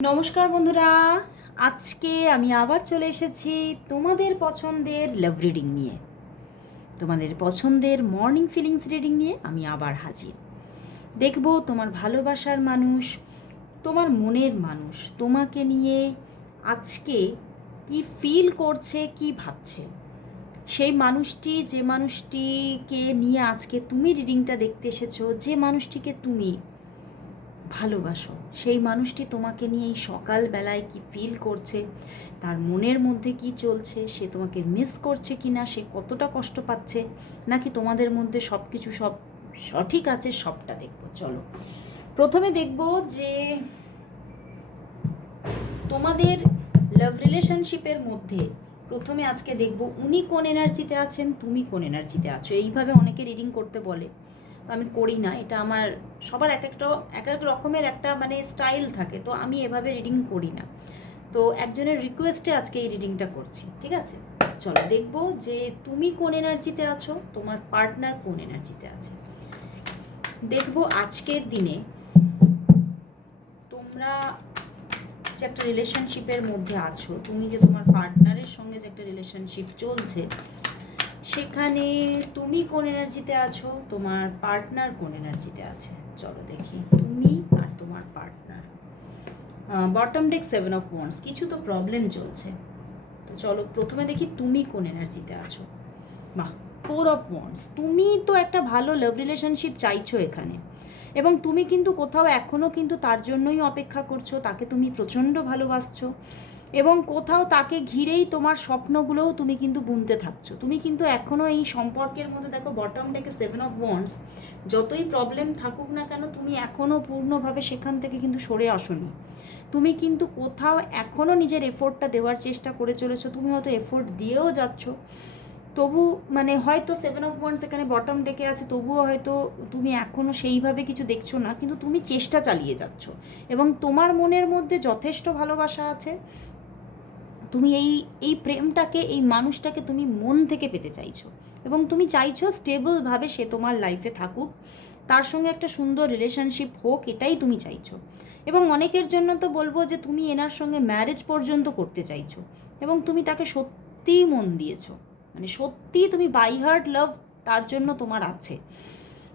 নমস্কার বন্ধুরা, আজকে আমি আবার চলে এসেছি তোমাদের পছন্দের লাভ রিডিং নিয়ে। তোমাদের পছন্দের মর্নিং ফিলিংস রিডিং নিয়ে আমি আবার হাজির। দেখব তোমার ভালোবাসার মানুষ, তোমার মনের মানুষ তোমাকে নিয়ে আজকে কি ফিল করছে, কি ভাবছে। সেই মানুষটি, যে মানুষটিকে নিয়ে আজকে তুমি রিডিংটা দেখতে এসেছো, যে মানুষটিকে তুমি ভালোবাসো, সেই মানুষটি তোমাকে নিয়ে এই সকালবেলায় কি ফিল করছে, তার মনের মধ্যে কি চলছে, সে তোমাকে মিস করছে কি না, সে কতটা কষ্ট পাচ্ছে, নাকি তোমাদের মধ্যে সব কিছু সব সঠিক আছে, সবটা দেখবো। চলো প্রথমে দেখব যে তোমাদের লাভ রিলেশনশিপের মধ্যে প্রথমে আজকে দেখব উনি কোন এনার্জিতে আছেন, তুমি কোন এনার্জিতে আছো। এইভাবে অনেকে রিডিং করতে বলে, তো আমি করি না। এটা আমার সবার এক এক রকমের একটা স্টাইল থাকে, তো আমি এভাবে রিডিং করি না। তো একজনের রিকোয়েস্টে আজকে এই রিডিংটা করছি, ঠিক আছে? চলো দেখব যে তুমি কোন এনার্জিতে আছো, তোমার পার্টনার কোন এনার্জিতে আছে। দেখব আজকের দিনে তোমরা যে একটা রিলেশনশিপের মধ্যে আছো, তুমি যে তোমার পার্টনারের সঙ্গে যে একটা রিলেশনশিপ চলছে, সেখানে তুমি কোন এনার্জিতে আছো, তোমার পার্টনার কোন এনার্জিতে আছে। চলো দেখি তুমি আর তোমার partner. Bottom day 7 of wands, কিছু তো প্রবলেম চলছে। তো চলো প্রথমে দেখি তুমি কোন এনার্জিতে আছো। বাহ, 4 অফ ওয়ান্ডস, তুমি তো একটা ভালো লাভ রিলেশনশিপ চাইছো এখানে, এবং তুমি কিন্তু কোথাও এখনও কিন্তু তার জন্যই অপেক্ষা করছো, তাকে তুমি প্রচণ্ড ভালোবাসছো, এবং কোথাও তাকে ঘিরেই তোমার স্বপ্নগুলোও তুমি কিন্তু বুনতে থাকছো। তুমি কিন্তু এখনও এই সম্পর্কের মধ্যে, দেখো বটম ডেকে 7 অফ ওয়ান্ডস, যতই প্রবলেম থাকুক না কেন, তুমি এখনও পূর্ণভাবে সেখান থেকে কিন্তু সরে আসোনি। তুমি কিন্তু কোথাও এখনও নিজের এফোর্টটা দেওয়ার চেষ্টা করে চলেছো। তুমি হয়তো এফোর্ট দিয়েও যাচ্ছ, তবু হয়তো 7 অফ ওয়ান্ডস এখানে বটম ডেকে আছে, তবুও হয়তো তুমি এখনও সেইভাবে কিছু দেখছো না, কিন্তু তুমি চেষ্টা চালিয়ে যাচ্ছ, এবং তোমার মনের মধ্যে যথেষ্ট ভালোবাসা আছে। তুমি এই প্রেমটাকে, এই মানুষটাকে তুমি মন থেকে পেতে চাইছো, এবং তুমি চাইছো স্টেবলভাবে সে তোমার লাইফে থাকুক, তার সঙ্গে একটা সুন্দর রিলেশনশিপ হোক, এটাই তুমি চাইছো। এবং অনেকের জন্য তো বলবো যে তুমি এনার সঙ্গে ম্যারেজ পর্যন্ত করতে চাইছো, এবং তুমি তাকে সত্যিই মন দিয়েছো, সত্যিই তুমি বাই হার্ট লাভ তার জন্য তোমার আছে।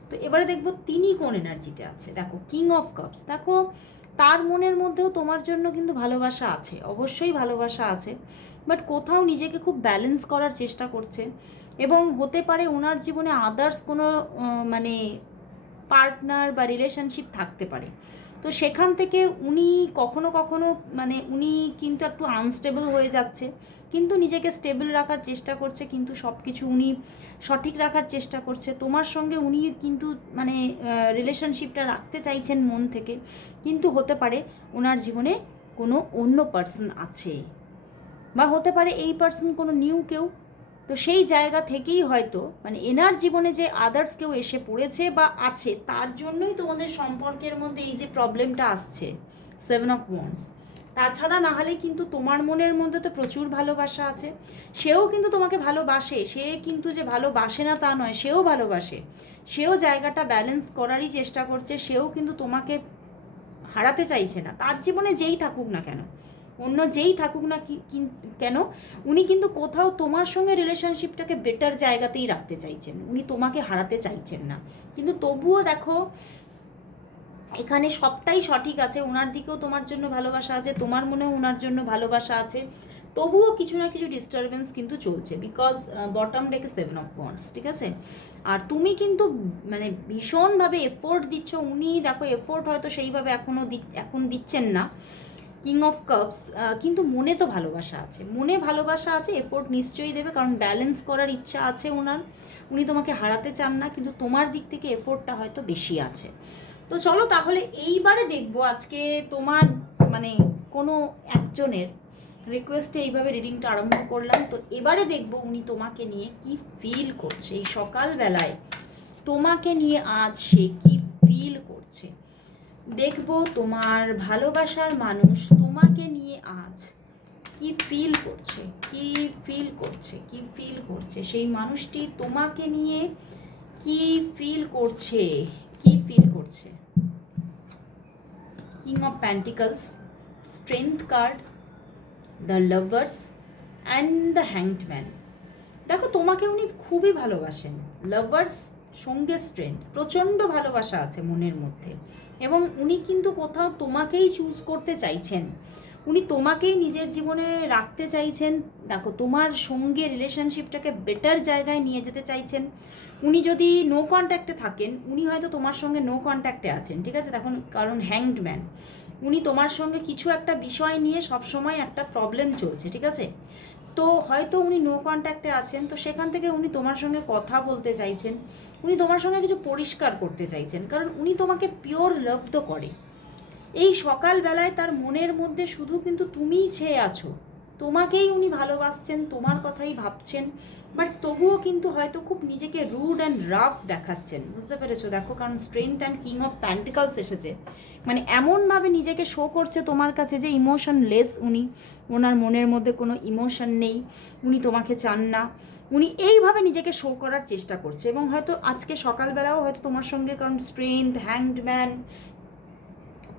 তো এবারে দেখবো তিনি কোন এনার্জিতে আছে। দেখো কিং অফ কাপস, দেখো তার মনের মধ্যেও তোমার জন্য কিন্তু ভালোবাসা আছে, অবশ্যই ভালোবাসা আছে, বাট কোথাও নিজেকে খুব ব্যালেন্স করার চেষ্টা করছে, এবং হতে পারে ওনার জীবনে আদার্স কোনো পার্টনার বা রিলেশনশিপ থাকতে পারে। তো সেখান থেকে উনি কখনো কখনো উনি কিন্তু একটু আনস্টেবল হয়ে যাচ্ছে, কিন্তু নিজেকে স্টেবল রাখার চেষ্টা করছে, কিন্তু সব কিছু উনি সঠিক রাখার চেষ্টা করছে। তোমার সঙ্গে উনি কিন্তু রিলেশনশিপটা রাখতে চাইছেন মন থেকে, কিন্তু হতে পারে ওনার জীবনে কোনো অন্য পার্সন আছে, বা হতে পারে এই পার্সন কোনো নিউ কেউ। তো সেই জায়গা থেকেই হয়তো এনার জীবনে যে আদার্স কেউ এসে পড়েছে বা আছে, তার জন্যই তোমাদের সম্পর্কের মধ্যে এই যে প্রবলেমটা আসছে, 7 অফ ওয়ান্ডস। তাছাড়া না হলে কিন্তু তোমার মনের মধ্যে তো প্রচুর ভালোবাসা আছে, সেও কিন্তু তোমাকে ভালোবাসে, সে কিন্তু যে ভালোবাসে না তা নয়, সেও ভালোবাসে, সেও জায়গাটা ব্যালেন্স করারই চেষ্টা করছে, সেও কিন্তু তোমাকে হারাতে চাইছে না। তার জীবনে যেই থাকুক না কেন, অন্য যেই থাকুক না কেন, উনি কিন্তু কোথাও তোমার সঙ্গে রিলেশনশিপটাকে বেটার জায়গাতেই রাখতে চাইছেন, উনি তোমাকে হারাতে চাইছেন না। কিন্তু তবুও দেখো এখানে সবটাই সঠিক আছে, ওনার দিকেও তোমার জন্য ভালোবাসা আছে, তোমার মনেও ওনার জন্য ভালোবাসা আছে, তবুও কিছু না কিছু ডিস্টারবেন্স কিন্তু চলছে, বিকজ বটম ডেকে 7 অফ ওয়ান্ডস, ঠিক আছে? আর তুমি কিন্তু ভীষণভাবে এফোর্ট দিচ্ছ, উনি দেখো এফোর্ট হয়তো সেইভাবে এখন দিচ্ছেন না, কিং অফ কাপস, কিন্তু মনে তো ভালোবাসা আছে, মনে ভালোবাসা আছে, এফোর্ট নিশ্চয়ই দেবে, কারণ ব্যালেন্স করার ইচ্ছা আছে ওনার, উনি তোমাকে হারাতে চান না, কিন্তু তোমার দিক থেকে এফোর্টটা হয়তো বেশি আছে। তো চলো তাহলে এইবারে দেখবো আজকে তোমার কোনো একজনের রিকোয়েস্টে এইভাবে রিডিংটা আরম্ভ করলাম। তো এবারে দেখবো উনি তোমাকে নিয়ে কি ফিল করছে, এই সকালবেলায় তোমাকে নিয়ে আজ সে কি ফিল করছে। দেখবো তোমার ভালোবাসার মানুষ তোমাকে নিয়ে আজ কি ফিল করছে, কি ফিল করছে, কি ফিল করছে, সেই মানুষটি তোমাকে নিয়ে কি ফিল করছে, কি ফিল করছে। King of pentacles, strength card, the lovers and the hanged man. দেখো তোমাকে উনি খুবই ভালোবাসেন। লাভার্স সঙ্গে স্ট্রেংথ, প্রচণ্ড ভালোবাসা আছে মনের মধ্যে, এবং উনি কিন্তু কোথাও তোমাকেই চুজ করতে চাইছেন, উনি তোমাকেই নিজের জীবনে রাখতে চাইছেন। দেখো তোমার সঙ্গে রিলেশনশিপটাকে বেটার জায়গায় নিয়ে যেতে চাইছেন। উনি যদি নো কন্ট্যাক্টে থাকেন, উনি হয়তো তোমার সঙ্গে নো কন্ট্যাক্টে আছেন, ঠিক আছে? তখন কারণ হ্যাংড ম্যান, উনি তোমার সঙ্গে কিছু একটা বিষয় নিয়ে সবসময় একটা প্রবলেম চলছে, ঠিক আছে? তো হয়তো উনি নো কন্ট্যাক্টে আছেন, তো সেখান থেকে উনি তোমার সঙ্গে কথা বলতে চাইছেন, উনি তোমার সঙ্গে কিছু পরিষ্কার করতে চাইছেন, কারণ উনি তোমাকে পিওর লাভ তো করে। এই সকালবেলায় তার মনের মধ্যে শুধু কিন্তু তুমিই ছেয়ে আছো, তোমাকেই উনি ভালোবাসছেন, তোমার কথাই ভাবছেন, বাট তবুও কিন্তু হয়তো খুব নিজেকে রুড অ্যান্ড রাফ দেখাচ্ছেন, বুঝতে পেরেছো? দেখো, কারণ strength and king of pentacles এসেছে, মানে এমনভাবে নিজেকে শো করছে তোমার কাছে যে ইমোশনলেস উনি, ওনার মনের মধ্যে কোনো ইমোশন নেই, উনি তোমাকে চান না, উনি এইভাবে নিজেকে শো করার চেষ্টা করছে। এবং হয়তো আজকে সকালবেলাও হয়তো তোমার সঙ্গে, কারণ স্ট্রেংথ, হ্যাংড ম্যান,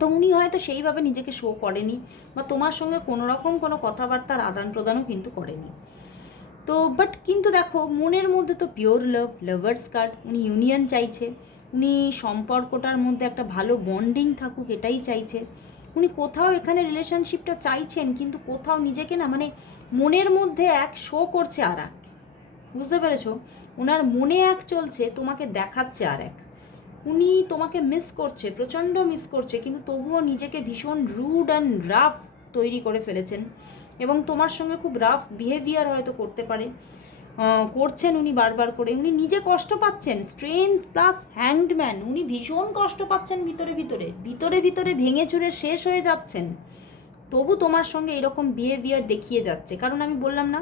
তো উনি হয়তো সেইভাবে নিজেকে শো করেনি, বা তোমার সঙ্গে কোনো রকম কোনো কথাবার্তার আদান প্রদানও কিন্তু করেনি। তো বাট কিন্তু দেখো মনের মধ্যে তো পিওর লাভ, লাভার্স কার্ড, উনি ইউনিয়ন চাইছে, উনি সম্পর্কটার মধ্যে একটা ভালো বন্ডিং থাকুক, এটাই চাইছে। উনি কোথাও এখানে রিলেশনশিপটা চাইছেন, কিন্তু কোথাও নিজেকে না, মানে মনের মধ্যে এক শো করছে আর এক, বুঝতে পেরেছো? ওনার মনে এক চলছে, তোমাকে দেখাচ্ছে আর এক। উনি তোমাকে মিস করছে, প্রচণ্ড মিস করছে, কিন্তু তবুও নিজেকে ভীষণ রুড অ্যান্ড রাফ তৈরি করে ফেলেছেন, এবং তোমার সঙ্গে খুব রাফ বিহেভিয়ার হয়তো করতে পারে, করছেন উনি বারবার করে। উনি নিজে কষ্ট পাচ্ছেন, স্ট্রেংথ প্লাস হ্যাংড ম্যান, উনি ভীষণ কষ্ট পাচ্ছেন ভিতরে ভিতরে, ভিতরে ভিতরে ভেঙে চুরে শেষ হয়ে যাচ্ছেন, তবু তোমার সঙ্গে এরকম বিহেভিয়ার দেখিয়ে যাচ্ছে। কারণ আমি বললাম না,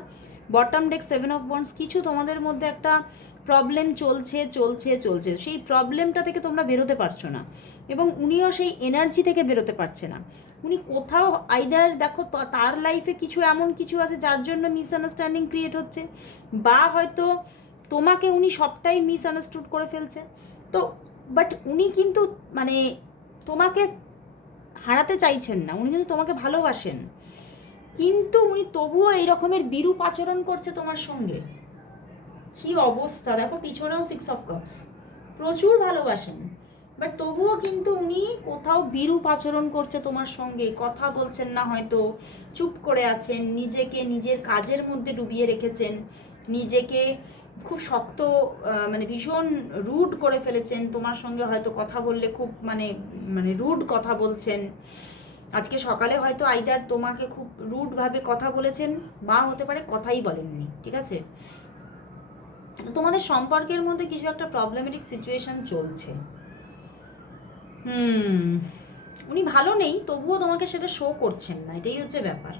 বটম ডেক 7 অফ ওয়ান্ডস, কিছু তোমাদের মধ্যে একটা প্রবলেম চলছে চলছে চলছে, সেই প্রবলেমটা থেকে তোমরা বেরোতে পারছো না, এবং উনিও সেই এনার্জি থেকে বেরোতে পারছে না। উনি কোথাও আইদার দেখো তার লাইফে কিছু এমন কিছু আছে যার জন্য মিসআন্ডারস্ট্যান্ডিং ক্রিয়েট হচ্ছে, বা হয়তো তোমাকে উনি সবটাই মিসআন্ডারস্টুড করে ফেলছে। তো বাট উনি কিন্তু মানে তোমাকে হারাতে চাইছেন না, উনি কিন্তু তোমাকে ভালোবাসেন, কিন্তু উনি তবুও এই রকমের বিরূপ আচরণ করছে তোমার সঙ্গে। কি অবস্থা দেখো, পিছনেও 6 অফ কাপস, প্রচুর ভালোবাসেন, বাট তবুও কিন্তু উনি কোথাও বিরূপ আচরণ করছে তোমার সঙ্গে, কথা বলছেন না, হয়তো চুপ করে আছেন, নিজেকে নিজের কাজের মধ্যে ডুবিয়ে রেখেছেন, নিজেকে খুব শক্ত, মানে ভীষণ রুড করে ফেলেছেন, তোমার সঙ্গে হয়তো কথা বললে খুব মানে মানে রুড কথা বলছেন। আজকে সকালে হয়তো আইদার তোমাকে খুব রুডভাবে কথা বলেছেন, বা হতে পারে কথাই বলেননি, ঠিক আছে? তো তোমাদের সম্পর্কের মধ্যে কিছু একটা প্রবলেমেটিক সিচুয়েশন চলছে। উনি ভালো নেই, তবুও তোমাকে সেটা শো করছেন না, এটাই হচ্ছে ব্যাপার।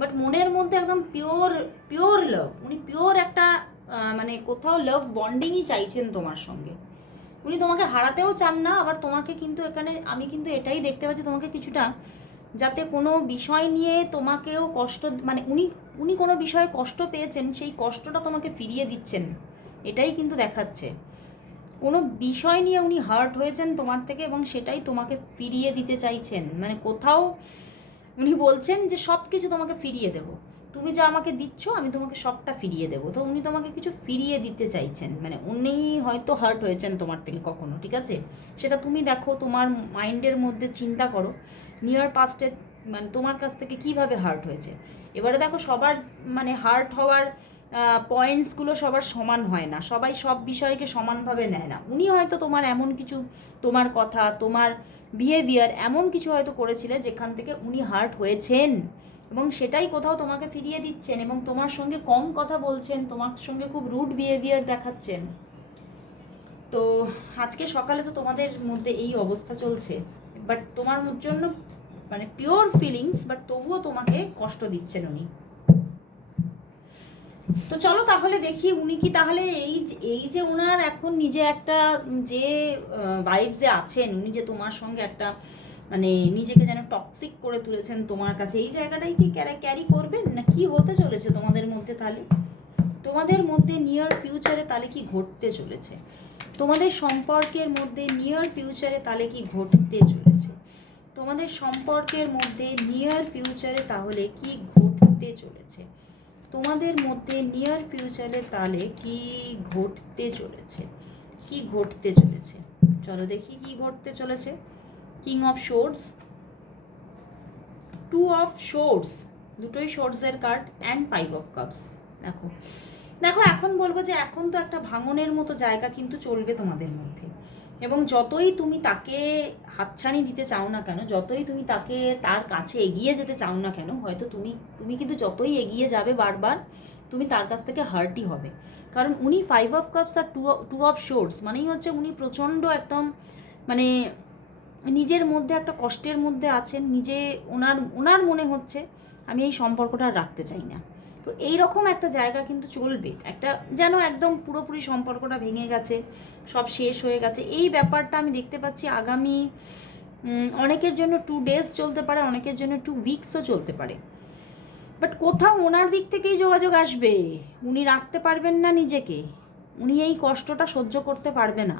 বাট মনের মধ্যে একদম পিওর পিওর লাভ, উনি পিওর একটা মানে কোথাও লাভ বন্ডিংই চাইছেন তোমার সঙ্গে। উনি তোমাকে হারাতেও চান না, আবার তোমাকে কিন্তু এখানে আমি কিন্তু এটাই দেখতে পাচ্ছি, তোমাকে কিছুটা যাতে কোনো বিষয় নিয়ে তোমাকেও কষ্ট, মানে উনি উনি কোনো বিষয়ে কষ্ট পেয়েছেন, সেই কষ্টটা তোমাকে ফিরিয়ে দিচ্ছেন, এটাই কিন্তু দেখাচ্ছে। কোনো বিষয় নিয়ে উনি হার্ট হয়েছেন তোমার থেকে, এবং সেটাই তোমাকে ফিরিয়ে দিতে চাইছেন। মানে কোথাও উনি বলছেন যে সব কিছু তোমাকে ফিরিয়ে দেবো, তুমি যা আমাকে দিচ্ছ আমি তোমাকে সবটা ফিরিয়ে দেবো। তো উনি তোমাকে কিছু ফিরিয়ে দিতে চাইছেন, মানে উনি হয়তো হার্ট হয়েছেন তোমার থেকে কখনো, ঠিক আছে? সেটা তুমি দেখো, তোমার মাইন্ডের মধ্যে চিন্তা করো নিয়ার পাস্টে, মানে তোমার কাছ থেকে কিভাবে হার্ট হয়েছে। এবারে দেখো সবার মানে হার্ট হওয়ার পয়েন্টসগুলো সবার সমান হয় না, সবাই সব বিষয়কে সমানভাবে নেয় না। উনি হয়তো তোমার এমন কিছু, তোমার কথা, তোমার বিহেভিয়ার এমন কিছু হয়তো করেছিলে যেখান থেকে উনি হার্ট হয়েছেন, এবং সেটাই কোথাও তোমাকে ফিরিয়ে দিচ্ছেন, এবং তোমার সঙ্গে কম কথা বলছেন, তোমার সঙ্গে খুব রুড বিহেভিয়ার দেখাচ্ছেন। তো আজকে সকালে তো তোমাদের মধ্যে এই অবস্থা চলছে, বাট তোমার জন্য মানে পিওর ফিলিংস, বাট তবুও তোমাকে কষ্ট দিচ্ছেন উনি। তো চলো তাহলে দেখি উনি কি তাহলে এই যে ওনার এখন নিজে একটা যে ভাইবসে আছেন, উনি যে তোমার সঙ্গে একটা মানে নিজেকে যেন টক্সিক করে তুলেছেন তোমার কাছে, এই জায়গাটাই কি ক্যারি করবেন, না কি হতে চলেছে তোমাদের মধ্যে? তাহলে তোমাদের মধ্যে নিয়ার ফিউচারে তাহলে কি ঘটতে চলেছে, তোমাদের সম্পর্কের মধ্যে নিয়ার ফিউচারে তাহলে কি ঘটতে চলেছে? তোমাদের সম্পর্কের মধ্যে নিয়ার ফিউচারে তাহলে কি ঘটতে চলেছে? তোমাদের মধ্যে নিয়ার ফিউচারে তাহলে কি ঘটতে চলেছে? কি ঘটতে চলেছে? চলো দেখি কি ঘটতে চলেছে। কিং অফ শোর্ডস, টু অফ শোর্ডস, দুটোই শোর্ডসের কার্ড, অ্যান্ড 5 অফ কাপস। দেখো দেখো এখন বলবো যে এখন তো একটা ভাঙনের মতো জায়গা কিন্তু চলবে তোমাদের মধ্যে, এবং যতই তুমি তাকে হাতছানি দিতে চাও না কেন, যতই তুমি তাকে তার কাছে এগিয়ে যেতে চাও না কেন, হয়তো তুমি তুমি কিন্তু যতই এগিয়ে যাবে বারবার তুমি তার কাছ থেকে হার্টই হবে। কারণ উনি 5 অফ কাপস আর টু অফ শোর্ডস মানেই হচ্ছে উনি প্রচণ্ড একদম মানে নিজের মধ্যে একটা কষ্টের মধ্যে আছেন। নিজে ওনার ওনার মনে হচ্ছে আমি এই সম্পর্কটা রাখতে চাই না। তো এইরকম একটা জায়গা কিন্তু চলবে, একটা যেন একদম পুরোপুরি সম্পর্কটা ভেঙে গেছে, সব শেষ হয়ে গেছে, এই ব্যাপারটা আমি দেখতে পাচ্ছি আগামী অনেকের জন্য 2 ডেজ চলতে পারে, অনেকের জন্য 2 উইকসও চলতে পারে। বাট কোথাও ওনার দিক থেকেই যোগাযোগ আসবে, উনি রাখতে পারবেন না নিজেকে, উনি এই কষ্টটা সহ্য করতে পারবে না।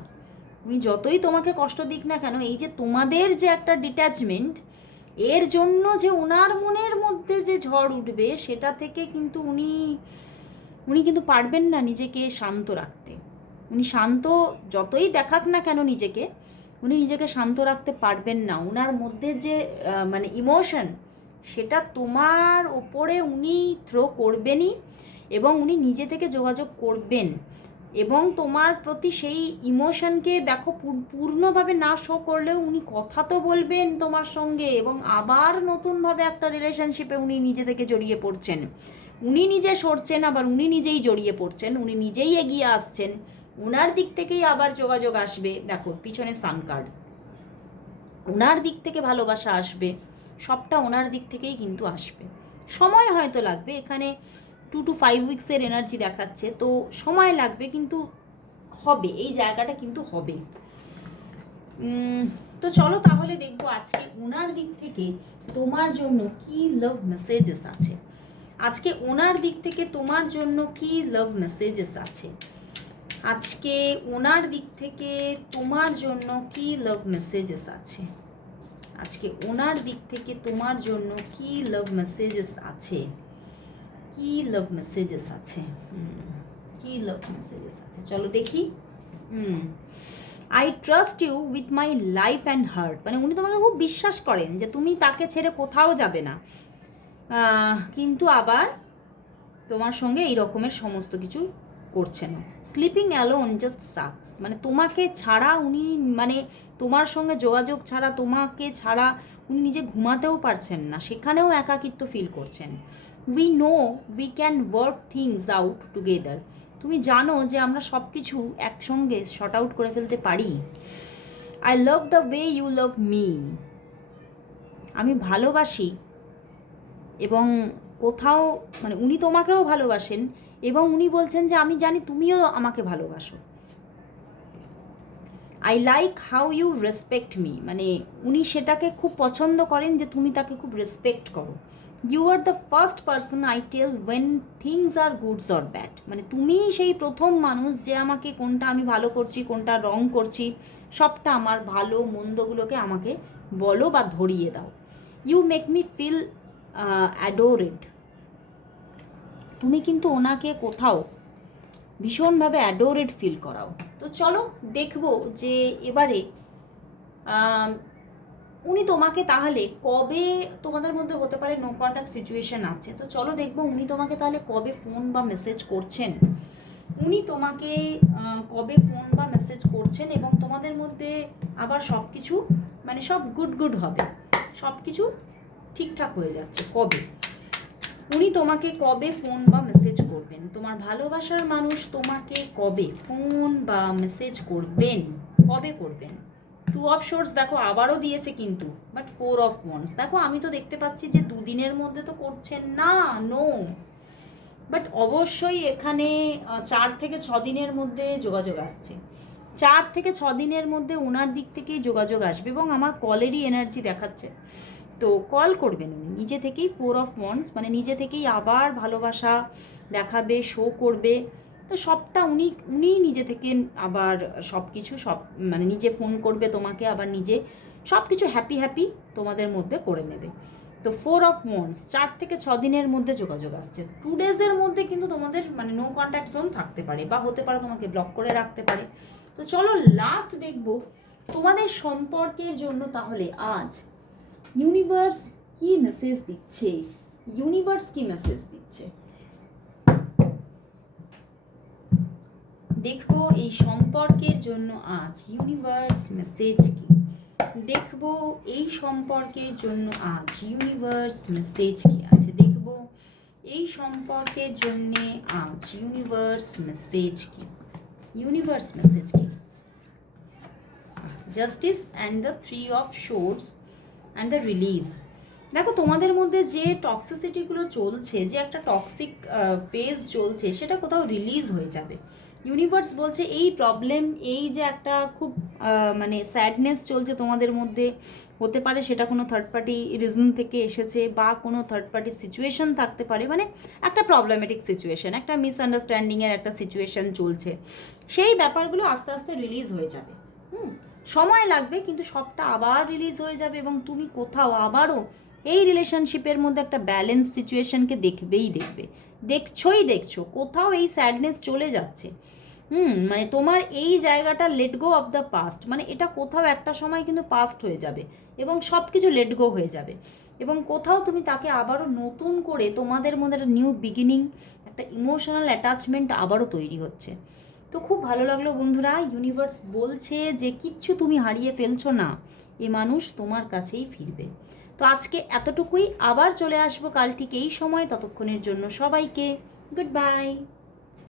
উনি যতই তোমাকে কষ্ট দিক না কেন, এই যে তোমাদের যে একটা ডিট্যাচমেন্ট, এর জন্য যে ওনার মনের মধ্যে যে ঝড় উঠবে সেটা থেকে কিন্তু উনি উনি কিন্তু পারবেন না নিজেকে শান্ত রাখতে। উনি শান্ত যতই দেখাক না কেন নিজেকে, উনি নিজেকে শান্ত রাখতে পারবেন না। ওনার মধ্যে যে মানে ইমোশন, সেটা তোমার ওপরে উনি থ্রো করবেনই, এবং উনি নিজে থেকে যোগাযোগ করবেন, এবং তোমার প্রতি সেই ইমোশনকে দেখো পূর্ণভাবে না শো করলেও উনি কথা তো বলবেন তোমার সঙ্গে, এবং আবার নতুনভাবে একটা রিলেশনশিপে উনি নিজে থেকে জড়িয়ে পড়ছেন। উনি নিজে সরছেন, আবার উনি নিজেই জড়িয়ে পড়ছেন, উনি নিজেই এগিয়ে আসছেন, ওনার দিক থেকেই আবার যোগাযোগ আসবে। দেখো পিছনে সান কার্ড, ওনার দিক থেকে ভালোবাসা আসবে, সবটা ওনার দিক থেকেই কিন্তু আসবে। সময় হয়তো লাগবে, এখানে 2 to 5 উইক্সের এনার্জি দেখাচ্ছে, তো সময় লাগবে, কিন্তু হবে, এই জায়গাটা কিন্তু হবে। তো চলো তাহলে দেখবো আজকে ওনার দিক থেকে তোমার জন্য কি লাভ মেসেজেস আছে। আজকে ওনার দিক থেকে তোমার জন্য কি লাভ মেসেজেস আছে। আজকে ওনার দিক থেকে তোমার জন্য কি লাভ মেসেজেস আছে। আজকে ওনার দিক থেকে তোমার জন্য কি লাভ মেসেজেস আছে। কি লাভ মেসেজেস আছে, কি লাভ মেসেজেস আছে, চলো দেখি। I trust you with my life and heart, মানে উনি তোমাকে খুব বিশ্বাস করেন যে তুমি তাকে ছেড়ে কোথাও যাবে না, কিন্তু আবার তোমার সঙ্গে এই রকমের সমস্ত কিছু করছে না। স্লিপিং অ্যালোন জাস্ট সাকস, মানে তোমাকে ছাড়া উনি, মানে তোমার সঙ্গে যোগাযোগ ছাড়া, তোমাকে ছাড়া উনি নিজে ঘুমাতেও পারছেন না, সেখানেও একাকিত্ব ফিল করছেন। We know we can work things out together, তুমি জানো যে আমরা সব কিছু একসঙ্গে শর্ট আউট করে ফেলতে পারি। I love the way you love me, আমি ভালোবাসি, এবং কোথাও মানে উনি তোমাকেও ভালোবাসেন, এবং উনি বলছেন যে আমি জানি তুমিও আমাকে ভালোবাসো। I like how you respect me, মানে উনি সেটাকে খুব পছন্দ করেন যে তুমি তাকে খুব রেসপেক্ট করো। You are the first person I tell when things are goods or bad, মানে তুমিই সেই প্রথম মানুষ যে আমাকে কোনটা আমি ভালো করছি, কোনটা রং করছি, সবটা আমার ভালো মন্দগুলোকে আমাকে বলো বা ধরিয়ে দাও। ইউ মেক মি ফিল অ্যাডোরেড, তুমি কিন্তু ওনাকে কোথাও ভীষণভাবে অ্যাডোরেড ফিল করাও। তো চলো দেখবো যে এবারে উনি তোমাকে তাহলে কবে, তোমাদের মধ্যে হতে পারে নো কন্ট্যাক্ট সিচুয়েশন আছে, তো চলো দেখবো উনি তোমাকে তাহলে কবে ফোন বা মেসেজ করছেন। উনি তোমাকে কবে ফোন বা মেসেজ করছেন, এবং তোমাদের মধ্যে আবার সব কিছু মানে সব গুড গুড হবে, সব কিছু ঠিকঠাক হয়ে যাচ্ছে। কবে উনি তোমাকে কবে ফোন বা মেসেজ করবেন, তোমার ভালোবাসার মানুষ তোমাকে কবে ফোন বা মেসেজ করবেন, কবে করবেন। 2 অফ শোর্টস দেখো আবারও দিয়েছে কিন্তু, বাট 4 অফ ওয়ান্স, দেখো আমি তো দেখতে পাচ্ছি যে 2 দিনের মধ্যে তো করছেন না, নো, বাট অবশ্যই এখানে 4 থেকে 6 দিনের মধ্যে যোগাযোগ আসছে। 4 থেকে 6 দিনের মধ্যে ওনার দিক থেকেই যোগাযোগ আসবে, এবং আমার কলেরই এনার্জি দেখাচ্ছে। তো কল করবেন উনি নিজে থেকেই, 4 অফ ওয়ান্স, মানে নিজে থেকেই আবার ভালোবাসা দেখাবে, শো করবে। তো সবটা উনি নিজে থেকে আবার সব কিছু সব মানে নিজে ফোন করবে তোমাকে, আবার নিজে সব কিছু হ্যাপি হ্যাপি তোমাদের মধ্যে করে নেবে। তো 4 অফ ওয়ান্ডস 4 থেকে 6 দিনের মধ্যে যোগাযোগ আসছে। 2 ডেজের মধ্যে কিন্তু তোমাদের মানে নো কন্ট্যাক্ট জোন থাকতে পারে, বা হতে পারে তোমাকে ব্লক করে রাখতে পারে। তো চলো লাস্ট দেখবো তোমাদের সম্পর্কের জন্য তাহলে আজ ইউনিভার্স কি মেসেজ দিচ্ছে। ইউনিভার্স কি মেসেজ দিচ্ছে দেখবো এই সম্পর্কের জন্য আজ ইউনিভার্স মেসেজ কি। দেখবো এই সম্পর্কের জন্য আজ ইউনিভার্স মেসেজ কি আছে। দেখবো এই সম্পর্কের জন্য আজ ইউনিভার্স মেসেজ কি। ইউনিভার্স মেসেজ কি। Justice and the 3 of swords and the release. দেখো তোমাদের মধ্যে যে টক্সিসিটিগুলো চলছে, যে একটা টক্সিক ফেজ চলছে, সেটা কোথাও রিলিজ হয়ে যাবে। ইউনিভার্স বলছে এই প্রবলেম, এই যে একটা খুব মানে স্যাডনেস চলছে তোমাদের মধ্যে, হতে পারে সেটা কোনো থার্ড পার্টি রিজন থেকে এসেছে, বা কোনো থার্ড পার্টি সিচুয়েশন থাকতে পারে, মানে একটা প্রবলেমেটিক সিচুয়েশন, একটা মিসআন্ডারস্ট্যান্ডিংয়ের একটা সিচুয়েশন চলছে। সেই ব্যাপারগুলো আস্তে আস্তে রিলিজ হয়ে যাবে। সময় লাগবে, কিন্তু সবটা আবার রিলিজ হয়ে যাবে, এবং তুমি কোথাও আবারও এই রিলেশনশিপের মধ্যে একটা ব্যালেন্স সিচুয়েশনকে দেখছো কোথাও এই স্যাডনেস চলে যাচ্ছে। মানে তোমার এই জায়গাটা let go of the past, মানে এটা কোথাও একটা সময় কিন্তু পাস্ট হয়ে যাবে এবং সব কিছু লেট গো হয়ে যাবে, এবং কোথাও তুমি তাকে আবারও নতুন করে তোমাদের মধ্যে একটা নিউ বিগিনিং, একটা ইমোশনাল অ্যাটাচমেন্ট আবারও তৈরি হচ্ছে। তো খুব ভালো লাগলো বন্ধুরা, ইউনিভার্স বলছে যে কিচ্ছু তুমি হারিয়ে ফেলছো না, এ মানুষ তোমার কাছেই ফিরবে। তো আজকে এতটুকুই, আবার চলে আসবো কাল ঠিক এই সময়। ততক্ষণের জন্য সবাইকে গুড বাই।